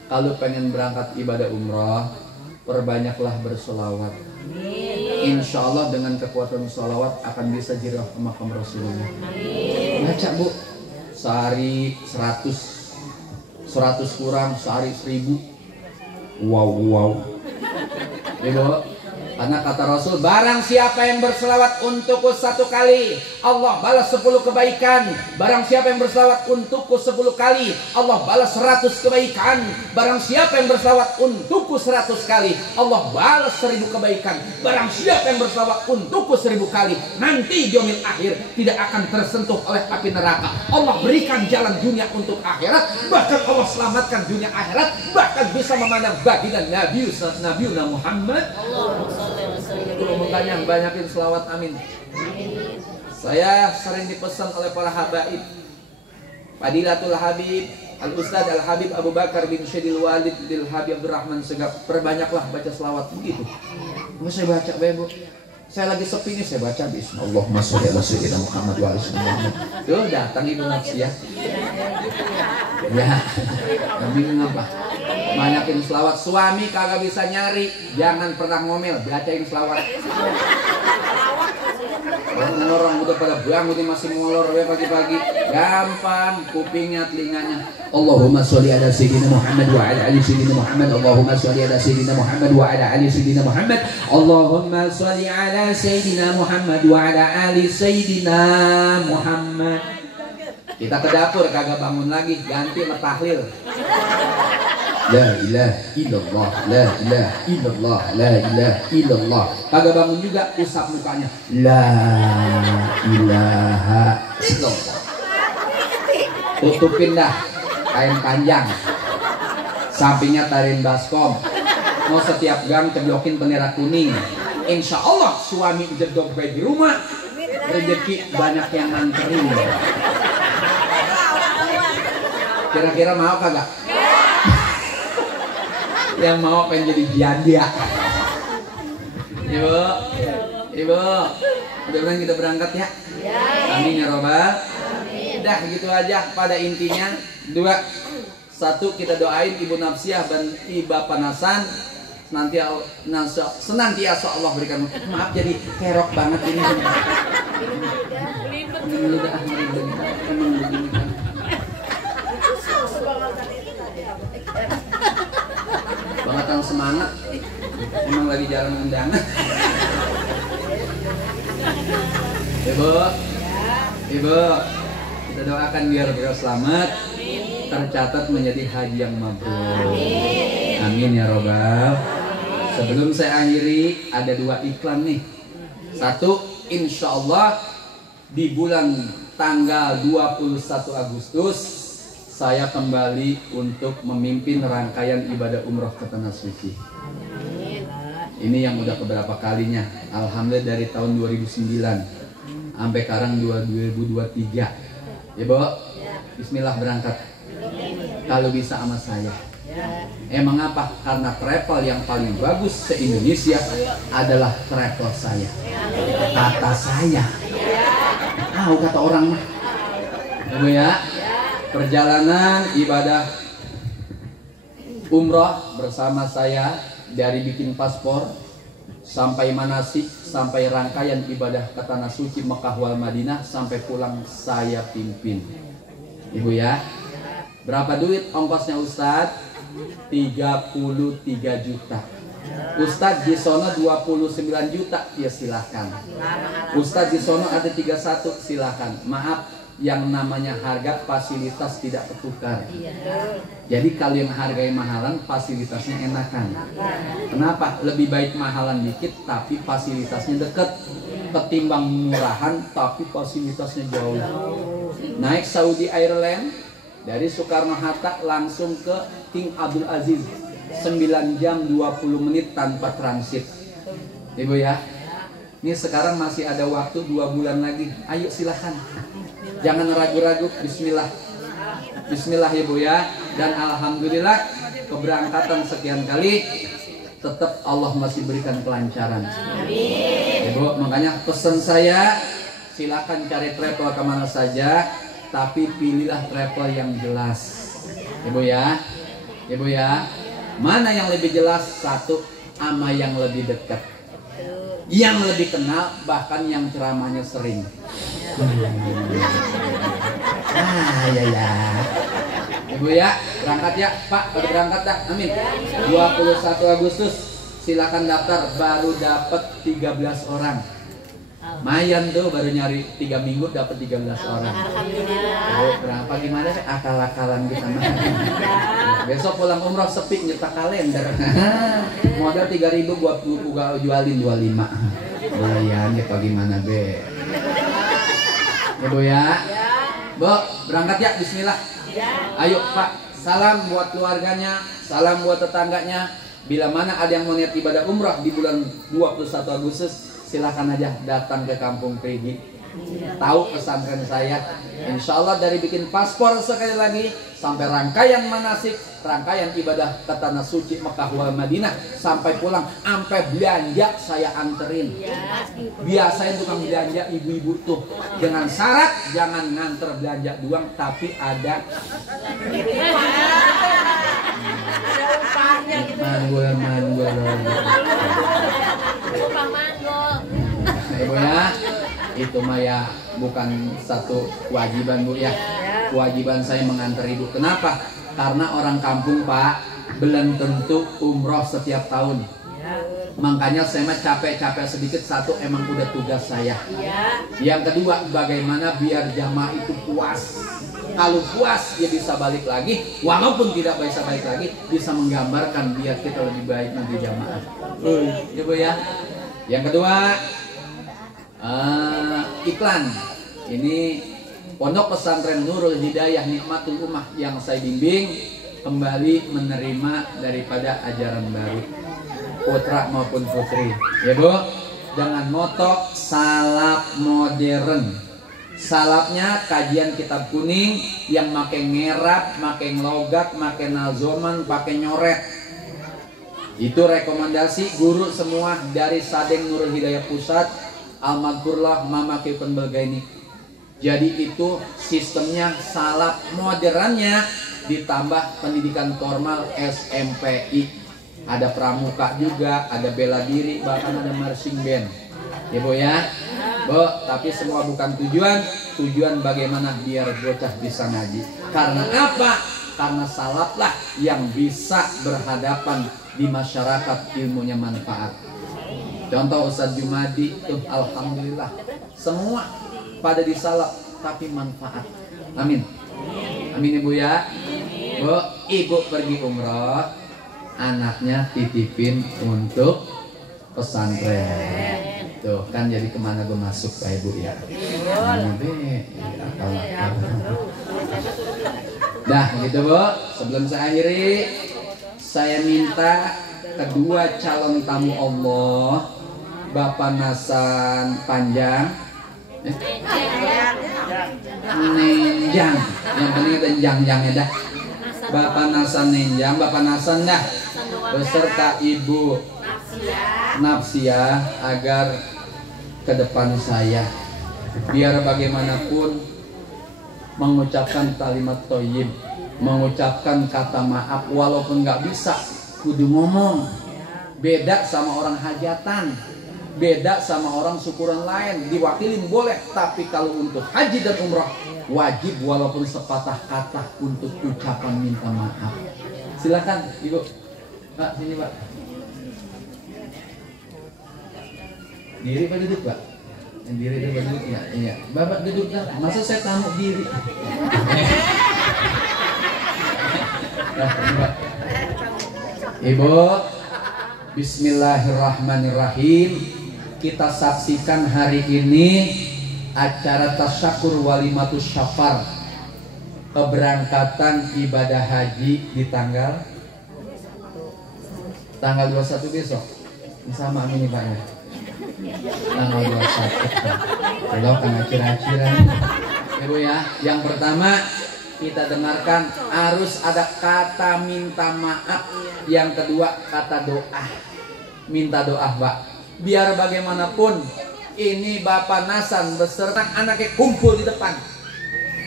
Kalau pengen berangkat ibadah umroh, perbanyaklah bersolawat. Insya Allah dengan kekuatan sholawat akan bisa ziarah ke makam Rasulullah. Baca Bu, sehari 100 kurang sehari 1000. Wow. Ibu, karena kata Rasul, barang siapa yang berselawat untukku 1 kali, Allah balas 10 kebaikan. Barang siapa yang berselawat untukku 10 kali, Allah balas 100 kebaikan. Barang siapa yang berselawat untukku 100 kali, Allah balas 1000 kebaikan. Barang siapa yang berselawat untukku 1000 kali, nanti yaumil akhir tidak akan tersentuh oleh api neraka. Allah berikan jalan dunia untuk akhirat, bahkan Allah selamatkan dunia akhirat, bahkan bisa memandang baginda Nabi Muhammad. Makanya banyakin selawat, amin. Saya sering dipesan oleh para habaib, Fadilatul Habib Al-Ustadz Al-Habib Abu Bakar bin Syedil Walid bin Habib Abdurrahman Segaf, perbanyaklah baca selawat begitu. Mau saya baca Bu, saya lagi sepi nih, saya baca Bismillahirrahmanirrahim sholli ala sayyidina Muhammad wa ala Muhammad. Tuh datang Ibu Nafsi ya. Ya, bingung apa? Banyakin selawat. Suami kagak bisa nyari, jangan pernah ngomel, bacain selawat. Orang udah pada bangun masih ngolor ya pagi-pagi, gampang kupingnya telinganya. Allahumma sholli ala sayyidina Muhammad wa ala ali sayyidina Muhammad. Allahumma sholli ala sayyidina Muhammad wa ala ali sayyidina Muhammad. Allahumma sholli ala sayyidina Muhammad wa ala ali sayyidina Muhammad. Kita ke dapur kagak bangun lagi, ganti sama tahlil. La ilaha illallah, la ilaha illallah, la ilaha illallah. Kagak bangun juga, usap mukanya. La ilaha illallah. Tutupin dah kain panjang, sampingnya tarin baskom. Mau setiap gang ceblokin bendera kuning. Insya Allah suami jedok baik di rumah, rezeki banyak yang nganterin. Kira-kira mau kagak? Yang mau pengen jadi janda. Ibu, mudah-mudahan kita berangkat ya. Amin ya robbal. Udah gitu aja pada intinya. 2, 1 kita doain Ibu Nafsiah dan Iba Panasan senantiasa Allah berikan. Maaf jadi kerok banget ini. Bangetan semangat, emang lagi jalan undangan. Ibu, kita doakan biar beliau selamat, tercatat menjadi haji yang mabrur. Amin ya robbal. Sebelum saya akhiri, ada 2 iklan nih. 1, insya Allah di bulan tanggal 21 Agustus saya kembali untuk memimpin rangkaian ibadah umroh ke Tanah Suci. Ini yang udah keberapa kalinya. Alhamdulillah dari tahun 2009 sampai sekarang 2023. Ya Bu, bismillah berangkat. Kalau bisa sama saya. Emang apa? Karena travel yang paling bagus se-Indonesia adalah travel saya. Kata saya. tahu kata orang mah. Ibu ya, perjalanan ibadah umroh bersama saya dari bikin paspor sampai manasik, sampai rangkaian ibadah ke tanah suci Mekah wal Madinah, sampai pulang saya pimpin. Ibu ya, berapa duit ongkosnya Ustadz? 33 juta. Ustadz di sono 29 juta, ya silahkan. Ustadz di sono ada 31, silahkan. Maaf, yang namanya harga fasilitas tidak ketukar. Jadi kalau yang harganya mahalan, fasilitasnya enakan. Kenapa? Lebih baik mahalan dikit tapi fasilitasnya deket, ketimbang murahan tapi fasilitasnya jauh. Naik Saudi Airlines dari Soekarno-Hatta langsung ke King Abdul Aziz, 9 jam 20 menit tanpa transit. Ibu ya, ini sekarang masih ada waktu 2 bulan lagi. Ayo silahkan, jangan ragu-ragu. Bismillah, Bismillah Ibu ya. Dan alhamdulillah keberangkatan sekian kali tetap Allah masih berikan kelancaran. Ibu, makanya pesan saya, silakan cari travel kemana saja, tapi pilihlah travel yang jelas. Ibu ya, Ibu ya, mana yang lebih jelas? Satu, ama yang lebih dekat, yang lebih kenal, bahkan yang ceramahnya sering. Ya. Ibu ya, berangkat ya Pak, pada berangkat dah, amin. 21 Agustus silakan daftar, baru dapat 13 orang. Mayan tuh, baru nyari 3 minggu dapat 13 orang. Oh, berapa gimana sih akal-akalan kita mah. Besok pulang umroh sepi nyetak kalender. Modal 3.000 gua jualin 25. Lumayan ya bagaimana be. Ibu ya. Bu, berangkat ya, bismillah. Ayo Pak, salam buat keluarganya, salam buat tetangganya. Bila mana ada yang mau niat ibadah umrah di bulan 21 Agustus, silakan aja datang ke Kampung Perigi. Tahu pesantren saya. Insya Allah dari bikin paspor sekali lagi sampai rangkaian manasik, rangkaian ibadah ke tanah suci Mekah wal Madinah, sampai pulang, sampai belanja saya anterin. Biasanya tukang belanja ibu-ibu tuh dengan syarat jangan nganter belanja doang, tapi ada manggul. Ibu ya, itu mah ya bukan satu kewajiban Bu ya. Kewajiban saya mengantar ibu. Kenapa? Karena orang kampung Pak belum tentu umroh setiap tahun. Makanya saya mah capek-capek sedikit. Satu, emang udah tugas saya. Yang kedua, bagaimana biar jamaah itu puas. Kalau puas dia bisa balik lagi. Walaupun tidak bisa balik lagi, bisa menggambarkan biar kita lebih baik nanti jamaah. Ibu ya. Yang kedua, iklan. Ini Pondok Pesantren Nurul Hidayah Nikmatul Ummah yang saya bimbing kembali menerima daripada ajaran baru, putra maupun putri. Ya Bu, dengan moto salap modern. Salapnya kajian kitab kuning yang makai ngerap, makai logat, makai nazoman, pakai nyoret. Itu rekomendasi guru semua dari Sadeng Nurul Hidayah Pusat, Al-Madkurlah, Mama Kipen Belgaini. Jadi itu sistemnya salap modernnya ditambah pendidikan formal SMPI. Ada pramuka juga, ada bela diri, bahkan ada marching band. Ya Bu ya. Bu, tapi semua bukan tujuan. Tujuan bagaimana biar bocah bisa ngaji. Karena apa? Karena salaplah yang bisa berhadapan di masyarakat, ilmunya manfaat. Contoh Ustadz Jumadi tuh, alhamdulillah semua pada disalap tapi manfaat. Amin. Amin Ibu ya. Bu, ibu pergi umroh, anaknya titipin untuk pesantren. Tuh kan jadi kemana gue masuk Pak Ibu ya. Dah gitu Bu. Sebelum saya akhiri, saya minta kedua calon tamu Allah, Bapak Nasan Panjang, Nenjang, yang penting ada jang-jangnya dah. Bapak Nasan Nenjang, Bapak Nasan dah, beserta Ibu Nafsia agar ke depan saya Biar bagaimanapun mengucapkan kalimat thayyib, mengucapkan kata maaf walaupun nggak bisa kudu ngomong. Beda sama orang hajatan, beda sama orang syukuran lain, diwakilin boleh, tapi kalau untuk haji dan umrah wajib walaupun sepatah kata untuk ucapan minta maaf. Silakan Ibu. Pak, sini Pak. Diri Pak, duduk Pak. Yang diri itu duduk ya. Iya. Bapak duduk dah. Masa saya tamu diri. Nah, Pak. Ibu, bismillahirrahmanirrahim. Kita saksikan hari ini acara tasyakur walimatus syafar, keberangkatan ibadah haji di tanggal 21 besok. Sama ini Pak ya. Tanggal 21. Kalau karena kira-kira Ibu ya, yang pertama kita dengarkan harus ada kata minta maaf. Yang kedua kata doa. Minta doa Pak. Biar bagaimanapun ini Bapak Nasan beserta anaknya kumpul di depan.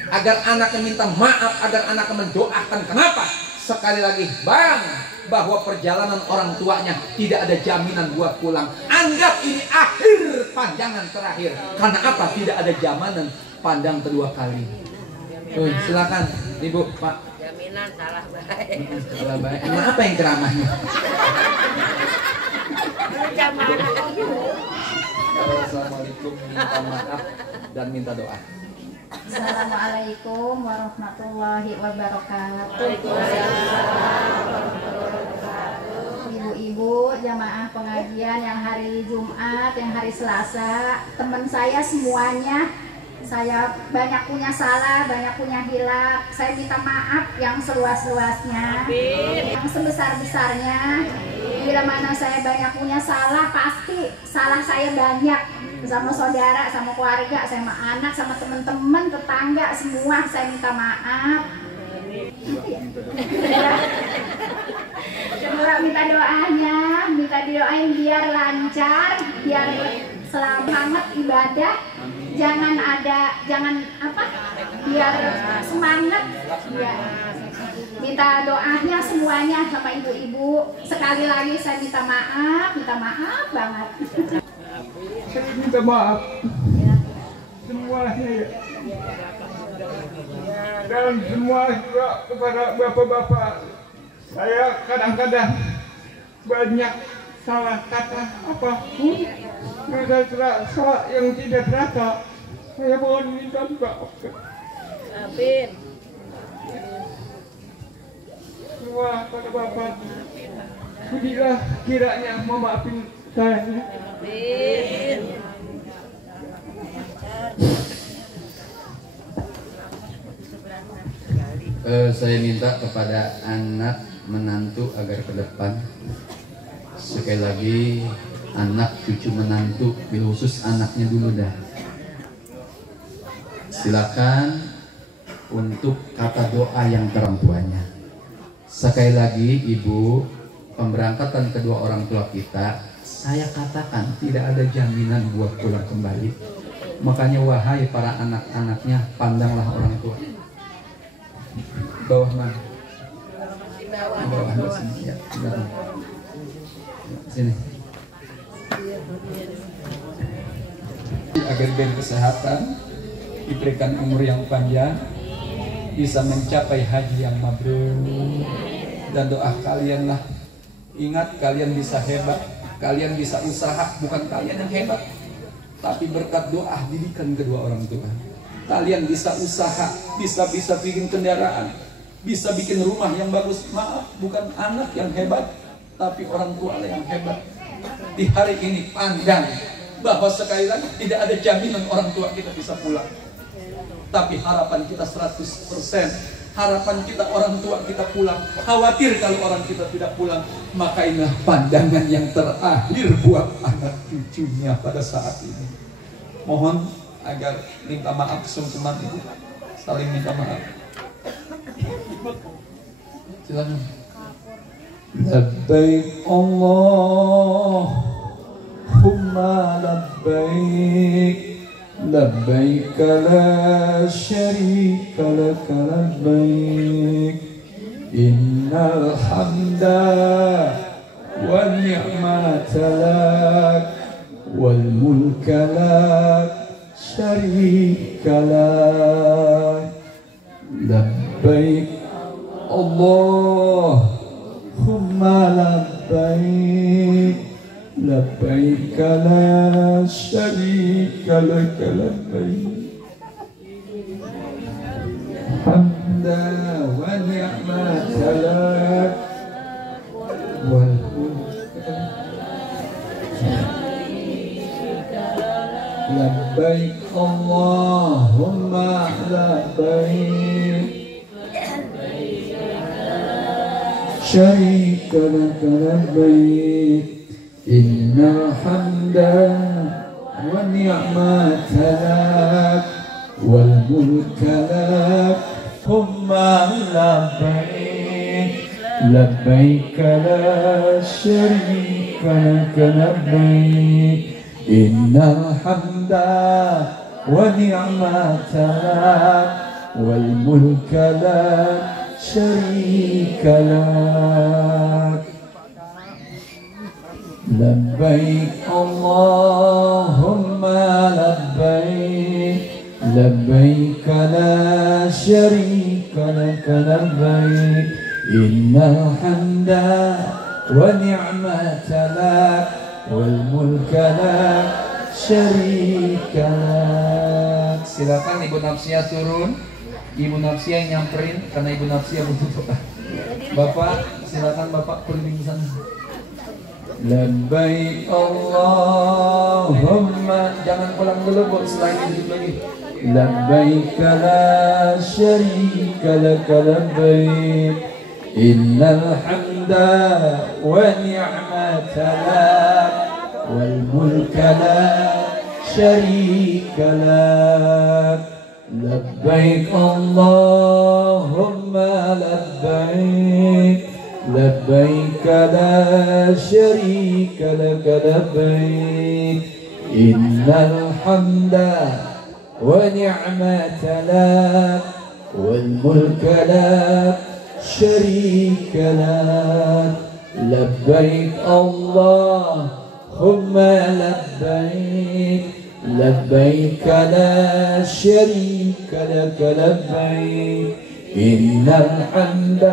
Agar anaknya minta maaf, agar anaknya mendoakan. Kenapa? Sekali lagi Bang, bahwa perjalanan orang tuanya tidak ada jaminan buat pulang. Anggap ini akhir pandangan terakhir. Karena apa? Tidak ada jaminan pandang kedua kali. Silakan Ibu, Pak. Jaminan salah baik. Salah baik. Emang apa yang ceramahnya? Assalamualaikum, minta maaf dan minta doa. Assalamualaikum warahmatullahi wabarakatuh. Ibu-ibu jamaah pengajian yang hari Jumat, yang hari Selasa, teman saya semuanya, saya banyak punya salah, banyak punya hilaf. Saya minta maaf yang seluas-luasnya, yang sebesar-besarnya. Bila mana saya banyak punya salah, pasti salah saya banyak. Sama saudara, sama keluarga, sama anak, sama teman-teman, tetangga, semua saya minta maaf. Coba minta doanya, minta didoain biar lancar, biar selamat ibadah. Jangan biar semangat. Ya. Minta doanya semuanya sama ibu-ibu. Sekali lagi saya minta maaf banget. Saya minta maaf semuanya dan semua juga kepada bapak-bapak. Saya kadang-kadang banyak salah kata apapun, salah yang tidak terasa. Saya mohon minta maaf. Amin. Semua pada bapak, sudilah kiranya memaafin saya. Amin. Saya minta kepada anak menantu agar ke depan. Sekali lagi anak cucu menantu, khusus anaknya dulu dah. Silakan untuk kata doa yang orang tuanya. Sekali lagi Ibu, pemberangkatan kedua orang tua kita, saya katakan tidak ada jaminan buat pulang kembali. Makanya wahai para anak-anaknya, pandanglah orang tua. Bawah mana? Bawah sini. Ya, sini. Agar diberi kesehatan, diberikan umur yang panjang, bisa mencapai haji yang mabrur. Dan doa kalianlah, ingat kalian bisa hebat, kalian bisa usaha, bukan kalian yang hebat, tapi berkat doa didikan kedua orang tua. Kalian bisa usaha, bisa bikin kendaraan, bisa bikin rumah yang bagus. Maaf, bukan anak yang hebat, tapi orang tua yang hebat. Di hari ini pandang bahwa sekali lagi tidak ada jaminan orang tua kita bisa pulang. Tapi harapan kita 100%. Harapan kita orang tua kita pulang. Khawatir kalau orang kita tidak pulang. Maka inilah pandangan yang terakhir buat anak cucunya pada saat ini. Mohon agar minta maaf sungkeman itu, saling minta maaf. Silakan. Labbaik Allahumma labbaik لبيك لا شريك لك لبيك إن الحمد والنعمة لك والملك لك شريك لك لبيك اللهم لبيك لبيك لا شريك لك لبيك حمدا ونعمة لك والملك لبيك اللهم لبيك شريك لك لبيك إن الحمد والنعمة لك والملك لك ثم لبيك لبيك لا شريك لك لبيك إن الحمد والنعمة لك والملك لك شريك لك لبيك اللهم لبيك لبيك لا شريك لك لبيك إن الحمد والنعمة لك والملك لك شريك لك. Silakan Ibu Nafsia turun. Ibu Nafsia yang nyamperin karena Ibu Nafsia butuh doa. Bapak, silakan Bapak pergi sana. Labbaik Allahumma, jangan pulang dulu Bu, selain itu lagi. Labbaik la syarika laka labbaik innal hamda wa ni'mata lak wal mulka la syarika lak. Labbaik Allahumma labbaik لبيك لا شريك لك لبيك إن الحمد ونعمة لك والملك لا شريك لك. لبيك اللهم لبيك لبيك لا شريك لك لبيك إن الحمد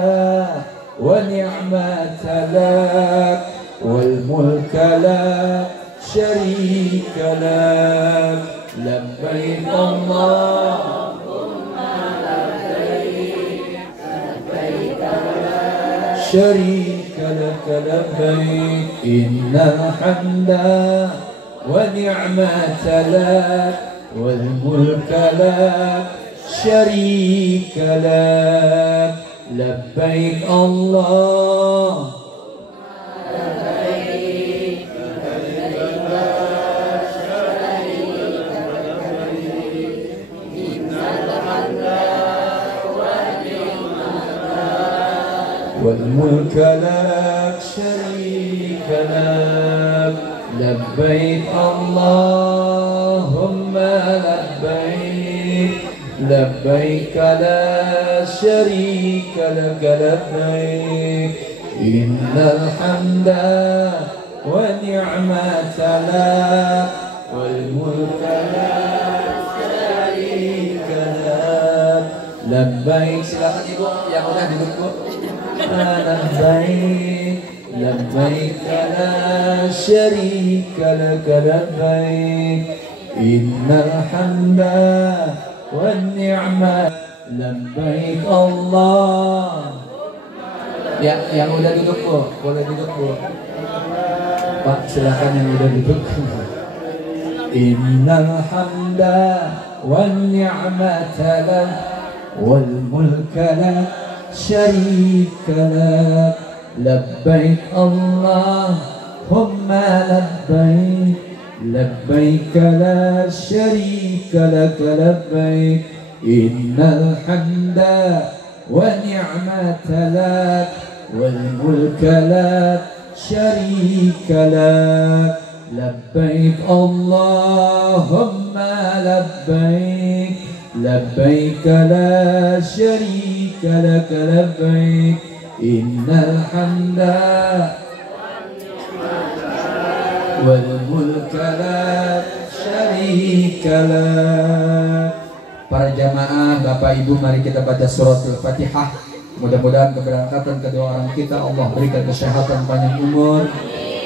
ونعمة لك والملك لا شريك لك. لبيك اللهم لبيك لبيك لا شريك لك لبيك إن الحمد ونعمة لك والملك لا شريك لك. لبيك الله لبيك لبيك لا شريك لك إن الحمد والملك لك شريك لك. لبيك اللهم لبيك لبيك لا شريك لك لبيك إن الحمد والنعمة لك والملك لا شريك لك. لبيك. Silakan Ibu yang udah duduk Bu. لبيك لبيك لا شريك لك لبيك إن الحمد والنعمة. لبيك الله. Ya, yang udah duduk Bu, boleh duduk Bu. Pak, silakan yang udah duduk. Innal hamda wan ni'mata lak wal mulka la syarika lak. Labbaik Allahumma labbaik labbaik la syarika lak labbaik innal hamda wa ni'mata lak wal mulka la syarika lak. labbaik Allahumma labbaik labbaik la syarika lak labbaik innal hamda wal mulka la syarika lak. Para jamaah, Bapak Ibu, mari kita baca suratul Fatihah. Mudah-mudahan keberangkatan kedua orang kita Allah berikan kesehatan, panjang umur.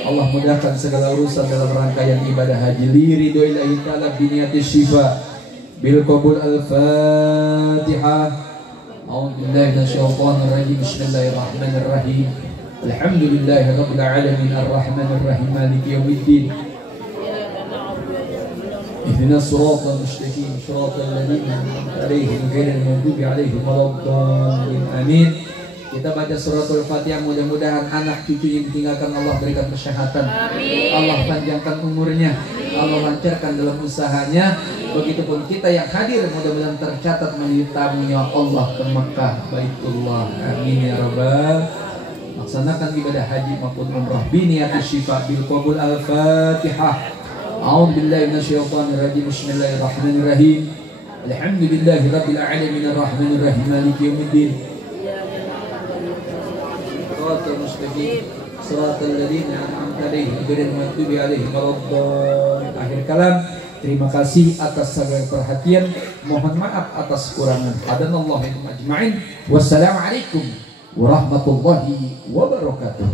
Allah mudahkan segala urusan dalam rangkaian ibadah haji. Li ridhoillahi ta'ala biniyati syifa bil qabul al-Fatihah. A'udzubillahi minasyaitonir rajim. Bismillahirrahmanirrahim. Alhamdulillahirabbil alamin arrahmanir rahim maliki yaumiddin. Ihdinas siratal mustaqim siratal ladzina an'amta 'alaihim ghairil maghdubi 'alaihim waladdallin. Amin. Kita baca suratul Fatihah, mudah-mudahan anak cucu yang ditinggalkan Allah berikan kesehatan. Amin. Allah panjangkan umurnya. Amin. Allah lancarkan dalam usahanya. Begitupun kita yang hadir mudah-mudahan tercatat menjadi tamunya Allah ke Mekah Baitullah. Amin ya rabbal. Laksanakan ibadah haji maupun umrah biniyati syifa bil qabul al-Fatihah. A'udzubillahi minasyaitonir rajim. Bismillahirrahmanirrahim. Alhamdulillahirabbil alamin arrahmanir rahim maliki yaumiddin. Shiratal mustaqim shiratal ladzina an'amta 'alaihim ghairil maghdubi 'alaihim waladdallin. Akhir kalam, terima kasih atas segala perhatian. Mohon maaf atas kekurangan. Hadanallahu ajma'in. Wassalamualaikum warahmatullahi wabarakatuh.